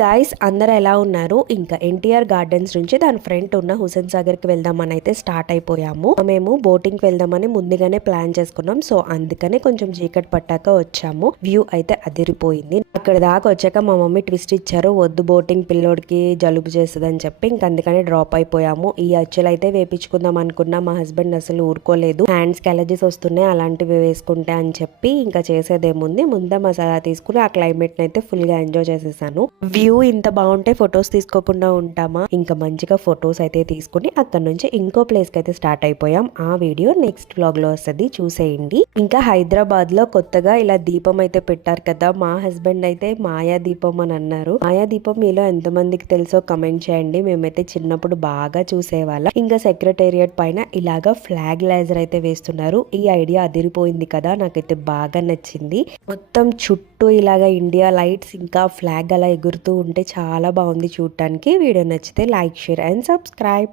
Guys అందరూ ఎలా ఉన్నారు? ఇంకా ఎన్టీఆర్ గార్డెన్స్ నుంచి దాని ఫ్రంట్ ఉన్న హుసేన్ సాగర్ కి వెళ్దామని అయితే స్టార్ట్ అయిపోయాము. మేము బోటింగ్ కి వెళ్దామని ముందుగానే ప్లాన్ చేసుకున్నాం. సో అందుకనే కొంచెం చీకటి పట్టాక వచ్చాము. వ్యూ అయితే అదిరిపోయింది. అక్కడ దాకా వచ్చాక మా మమ్మీ ట్విస్ట్ ఇచ్చారు, వద్దు బోటింగ్ పిల్లోడికి జలుబు చేస్తుంది అని చెప్పి ఇంక అందుకనే డ్రాప్ అయిపోయాము. ఈ అచ్చులు అయితే వేపించుకుందాం అనుకున్నా, మా హస్బెండ్ అసలు ఊరుకోలేదు. హ్యాండ్స్ కి అలర్జీస్ వస్తున్నాయి అలాంటివి వేసుకుంటే అని చెప్పి ఇంకా చేసేదేముంది, ముందే మసాలా తీసుకుని ఆ క్లైమేట్ ని అయితే ఫుల్ గా ఎంజాయ్ చేసేసాను. వ్యూ ఇంత బాగుంటే ఫొటోస్ తీసుకోకుండా ఉంటామా? ఇంకా మంచిగా ఫొటోస్ అయితే తీసుకుని అక్కడ నుంచి ఇంకో ప్లేస్ కి అయితే స్టార్ట్ అయిపోయాం. ఆ వీడియో నెక్స్ట్ వ్లాగ్ లో వస్తుంది, చూసేయండి. ఇంకా హైదరాబాద్ లో కొత్తగా ఇలా దీపం అయితే పెట్టారు కదా, మా హస్బెండ్ అయితే మాయా దీపం అని అన్నారు. మాయా దీపం మీలో ఎంతమందికి తెలుసో కమెంట్ చేయండి. మేమైతే చిన్నప్పుడు బాగా చూసేవాళ్ళం. ఇంకా సెక్రటేరియట్ పైన ఇలాగా ఫ్లాగ్ లేజర్ అయితే వేస్తున్నారు. ఈ ఐడియా అదిరిపోయింది కదా, నాకైతే బాగా నచ్చింది. మొత్తం చుట్టూ ఇలాగా ఇండియా లైట్స్ ఇంకా ఫ్లాగ్ అలా ఎగురుతూ ఉంటే చాలా బాగుంది చూడటానికి. వీడియో నచ్చితే లైక్, షేర్ అండ్ సబ్స్క్రైబ్.